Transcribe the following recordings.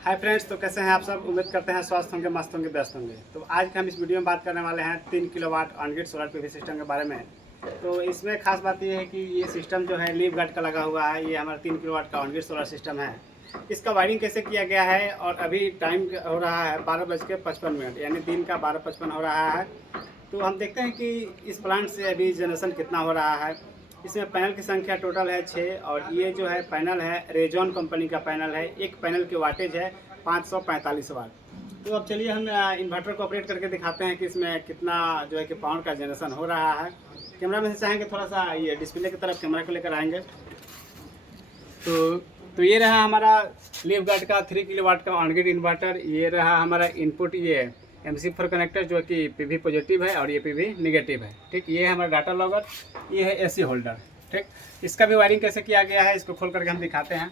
Hi friends, तो कैसे हैं आप सब। उम्मीद करते हैं स्वस्थ होंगे, मस्त होंगे, व्यस्त होंगे। तो आज हम इस वीडियो में बात करने वाले हैं 3 kilowatt on grid solar PV system के बारे में। तो इसमें खास बात ये है कि ये सिस्टम जो है लीफ गार्ड का लगा हुआ है। ये हमारा 3 किलोवाट का ऑन ग्रिड सोलर सिस्टम है। इसका वायरिंग कैसे किया गया है, और अभी टाइम हो रहा है 12:55, यानी दिन का 12:55 हो रहा है। तो हम देखते हैं कि इस प्लांट से अभी जनरेशन कितना हो रहा है। इसमें पैनल की संख्या टोटल है 6, और ये जो है पैनल है रेजॉन कंपनी का पैनल है। एक पैनल की वाटेज है 545 वाट। तो अब चलिए हम इन्वर्टर को ऑपरेट करके दिखाते हैं कि इसमें कितना जो है कि पावर का जनरेशन हो रहा है। कैमरा में से चाहेंगे थोड़ा सा ये डिस्प्ले की तरफ कैमरा को लेकर आएंगे। तो ये रहा हमारा लीफ गार्ड का 3 किलोवाट का ऑन ग्रिड इन्वर्टर। ये रहा हमारा इनपुट, ये MC4 कनेक्टर जो कि PV पॉजिटिव है और ये PV नेगेटिव है। ठीक, ये है हमारा डाटा लॉगर, ये है AC होल्डर। ठीक, इसका भी वायरिंग कैसे किया गया है इसको खोल करके हम दिखाते हैं।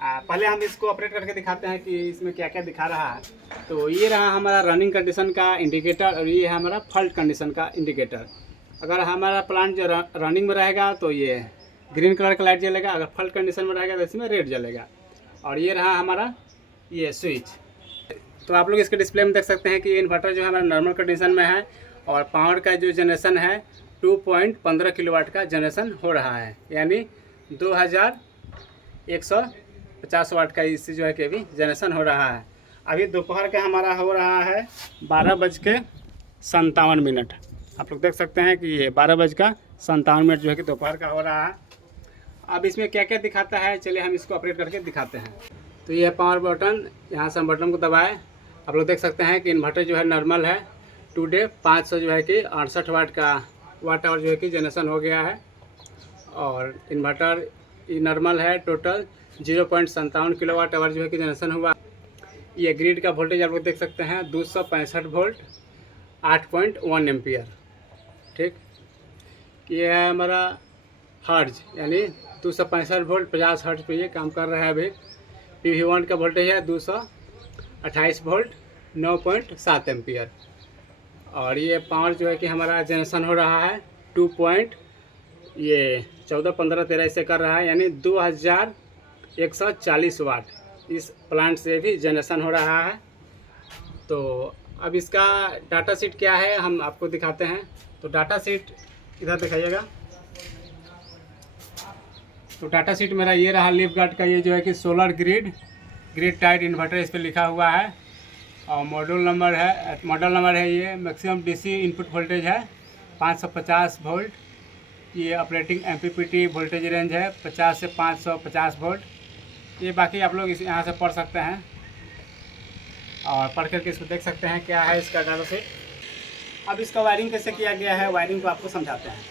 पहले हम इसको ऑपरेट करके दिखाते हैं कि इसमें क्या क्या दिखा रहा है। तो ये रहा हमारा रनिंग कंडीशन का इंडिकेटर, और ये है हमारा फॉल्ट कंडीशन का इंडिकेटर। अगर हमारा प्लांट जो रनिंग में रहेगा तो ये ग्रीन कलर का लाइट जलेगा, अगर फॉल्ट कंडीशन में रहेगा तो इसमें रेड जलेगा। और ये रहा हमारा ये स्विच। तो आप लोग इसके डिस्प्ले में देख सकते हैं कि ये इन्वर्टर जो है हमारा नॉर्मल कंडीशन में है, और पावर का जो जनरेशन है 2.15 किलोवाट का जनरेशन हो रहा है, यानी 2150 वाट का इससे जो है कि अभी जनरेशन हो रहा है। अभी दोपहर का हमारा हो रहा है 12:57। आप लोग देख सकते हैं कि ये 12:57 जो है कि दोपहर का हो रहा है। अब इसमें क्या क्या दिखाता है, चलिए हम इसको ऑपरेट करके दिखाते हैं। तो ये है पावर बटन, यहाँ से हम बटन को दबाएं। आप लोग देख सकते हैं कि इन्वर्टर जो है नॉर्मल है। टुडे 500 जो है कि 68 वाट का वाट आवर जो है कि जनरेशन हो गया है, और इन्वर्टर नॉर्मल है। टोटल 0.57 किलोवाट आवर जो है कि जनरेशन हुआ। ये ग्रिड का वोल्टेज आप लोग देख सकते हैं 265 वोल्ट 8.1 एम्पियर। ठीक, ये है हमारा हर्ज, यानी 265 वोल्ट 50 हर्ज पे ये काम कर रहा है। अभी PV1 का वोल्टेज है 228 वोल्ट 9.7 एम्पियर। और ये पावर जो है कि हमारा जनरेशन हो रहा है 14 15 13 से कर रहा है, यानी 2140 वाट इस प्लांट से भी जनरेशन हो रहा है। तो अब इसका डाटा शीट क्या है हम आपको दिखाते हैं। तो डाटा शीट इधर दिखाइएगा। तो डाटा शीट मेरा ये रहा लीफ गार्ड का, ये जो है कि सोलर ग्रिड टाइट इन्वर्टर इस पर लिखा हुआ है, और मॉडल नंबर है ये। मैक्सिमम DC इनपुट वोल्टेज है 550 वोल्ट। ये ऑपरेटिंग MPPT वोल्टेज रेंज है 50 से 550 वोल्ट। ये बाकी आप लोग इस यहाँ से पढ़ सकते हैं, और पढ़ करके इसको देख सकते हैं क्या है इसका डाटा शीट। अब इसका वायरिंग कैसे किया गया है, वायरिंग को आपको समझाते हैं।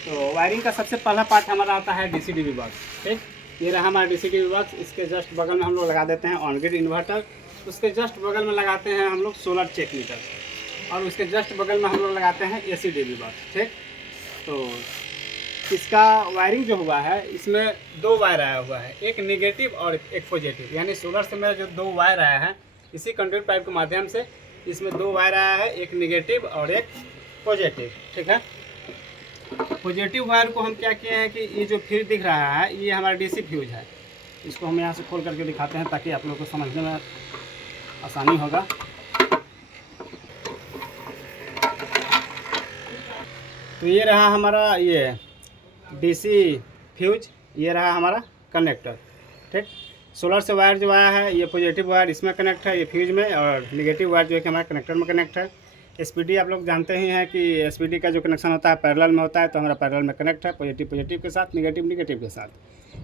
तो वायरिंग का सबसे पहला पार्ट हमारा आता है DC-DB बॉक्स। ठीक, ये रहा हमारा DC-DB बॉक्स। इसके जस्ट बगल में हम लोग लगा देते हैं ऑन ग्रिड इन्वर्टर। उसके जस्ट बगल में लगाते हैं हम लोग सोलर चेक मीटर, और उसके जस्ट बगल में हम लोग लगाते हैं AC-DB बॉक्स। ठीक, तो इसका वायरिंग जो हुआ है इसमें 2 वायर आया हुआ है, एक नेगेटिव और एक पॉजिटिव। यानी सोलर से मेरा जो 2 वायर आया है, इसी कंडक्टर पाइप के माध्यम से इसमें 2 वायर आया है, एक नेगेटिव और एक पॉजिटिव। ठीक है, पॉजिटिव वायर को हम क्या किए हैं कि ये जो फ्यूज दिख रहा है ये हमारा DC फ्यूज है। इसको हम यहाँ से खोल करके दिखाते हैं ताकि आप लोगों को समझने में आसानी होगा। तो ये रहा हमारा ये DC फ्यूज, ये रहा हमारा कनेक्टर। ठीक, सोलर से वायर जो आया है ये पॉजिटिव वायर इसमें कनेक्ट है, ये फ्यूज में, और नेगेटिव वायर जो है कि हमारा कनेक्टर में कनेक्ट है। SPD आप लोग जानते ही हैं कि SPD का जो कनेक्शन होता है पैरेलल में होता है, तो हमारा पैरेलल में कनेक्ट है, पॉजिटिव के साथ, नेगेटिव के साथ।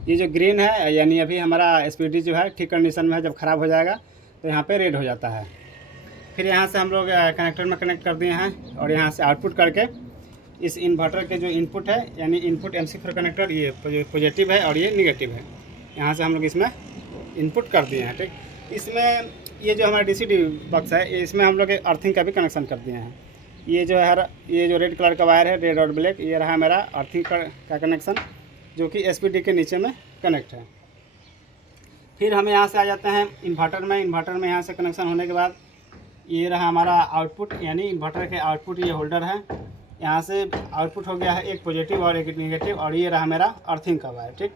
ये जो ग्रीन है यानी अभी हमारा SPD जो है ठीक कंडीशन में है, जब ख़राब हो जाएगा तो यहाँ पे रेड हो जाता है। फिर यहाँ से हम लोग कनेक्टर में कनेक्ट कर दिए हैं, और यहाँ से आउटपुट करके इस इन्वर्टर के जो इनपुट है, यानी इनपुट MC4 कनेक्टर, ये पॉजिटिव है और ये नेगेटिव है, यहाँ से हम लोग इसमें इनपुट कर दिए हैं। ठीक, इसमें ये जो हमारा DC-DB बॉक्स है इसमें हम लोग अर्थिंग का भी कनेक्शन कर दिए हैं। ये जो है ये जो रेड कलर का वायर है, रेड और ब्लैक, ये रहा मेरा अर्थिंग का कनेक्शन, जो कि SPD के नीचे में कनेक्ट है। फिर हम यहाँ से आ जाते हैं इन्वर्टर में यहाँ से कनेक्शन होने के बाद ये रहा हमारा आउटपुट, यानी इन्वर्टर के आउटपुट ये होल्डर है। यहाँ से आउटपुट हो गया है एक पॉजिटिव और एक नेगेटिव, और ये रहा मेरा अर्थिंग का वायर। ठीक,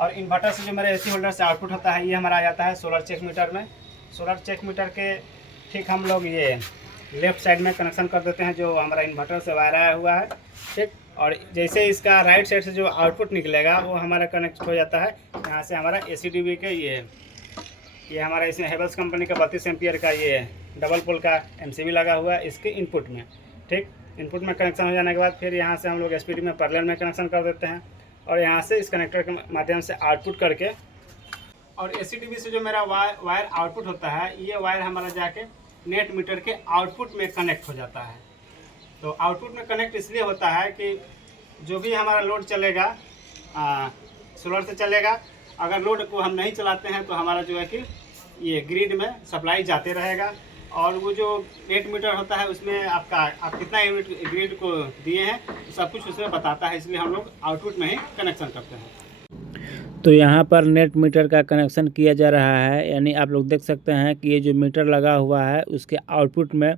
और इन्वर्टर से जो मेरे AC होल्डर से आउटपुट होता है ये हमारा आ जाता है सोलर चेक मीटर में। सोलर चेक मीटर के ठीक हम लोग ये लेफ़्ट साइड में कनेक्शन कर देते हैं, जो हमारा इन्वर्टर से वायर आया हुआ है, ठीक। और जैसे इसका राइट साइड से जो आउटपुट निकलेगा वो हमारा कनेक्ट हो जाता है यहाँ से हमारा ACDB के ये हमारा इसमें हेवल्स कंपनी का 32 एम्पियर का ये डबल पोल का MCB लगा हुआ है इसके इनपुट में, ठीक। इनपुट में कनेक्शन हो जाने के बाद फिर यहाँ से हम लोग SPD में पैरेलल में कनेक्शन कर देते हैं और यहाँ से इस कनेक्टर के माध्यम से आउटपुट करके, और ACDB से जो मेरा वायर आउटपुट होता है ये वायर हमारा जाके नेट मीटर के आउटपुट में कनेक्ट हो जाता है। तो आउटपुट में कनेक्ट इसलिए होता है कि जो भी हमारा लोड चलेगा सोलर से चलेगा, अगर लोड को हम नहीं चलाते हैं तो हमारा जो है कि ये ग्रिड में सप्लाई जाते रहेगा, और वो जो नेट मीटर होता है उसमें आप कितना यूनिट ग्रिड को दिए हैं सब कुछ उसमें बताता है, इसलिए हम लोग आउटपुट में ही कनेक्शन करते हैं। तो यहाँ पर नेट मीटर का कनेक्शन किया जा रहा है, यानी आप लोग देख सकते हैं कि ये जो मीटर लगा हुआ है उसके आउटपुट में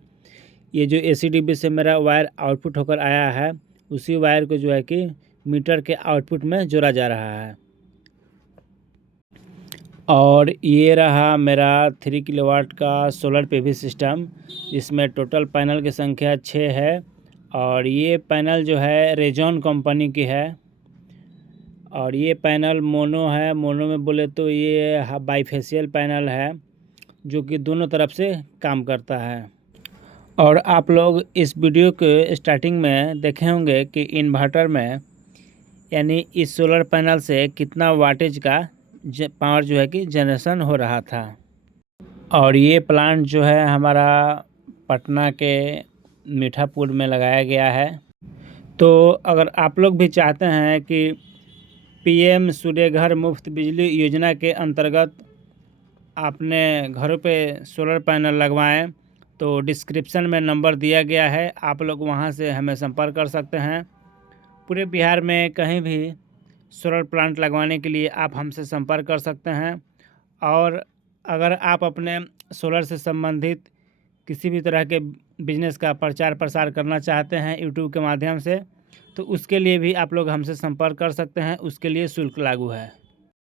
ये जो ACDB से मेरा वायर आउटपुट होकर आया है उसी वायर को जो है कि मीटर के आउटपुट में जोड़ा जा रहा है। और ये रहा मेरा 3 किलोवाट का सोलर PV सिस्टम, जिसमें टोटल पैनल की संख्या 6 है, और ये पैनल जो है रेजॉन कंपनी की है, और ये पैनल मोनो है। मोनो में बोले तो ये बाईफेशियल पैनल है जो कि दोनों तरफ से काम करता है। और आप लोग इस वीडियो के स्टार्टिंग में देखे होंगे कि इन्वर्टर में यानी इस सोलर पैनल से कितना वाटेज का पावर जो है कि जनरेशन हो रहा था। और ये प्लांट जो है हमारा पटना के मीठापुर में लगाया गया है। तो अगर आप लोग भी चाहते हैं कि PM सूर्य घर मुफ्त बिजली योजना के अंतर्गत अपने घरों पे सोलर पैनल लगवाएं तो डिस्क्रिप्शन में नंबर दिया गया है, आप लोग वहां से हमें संपर्क कर सकते हैं। पूरे बिहार में कहीं भी सोलर प्लांट लगवाने के लिए आप हमसे संपर्क कर सकते हैं। और अगर आप अपने सोलर से संबंधित किसी भी तरह के बिजनेस का प्रचार प्रसार करना चाहते हैं यूट्यूब के माध्यम से, तो उसके लिए भी आप लोग हमसे संपर्क कर सकते हैं, उसके लिए शुल्क लागू है।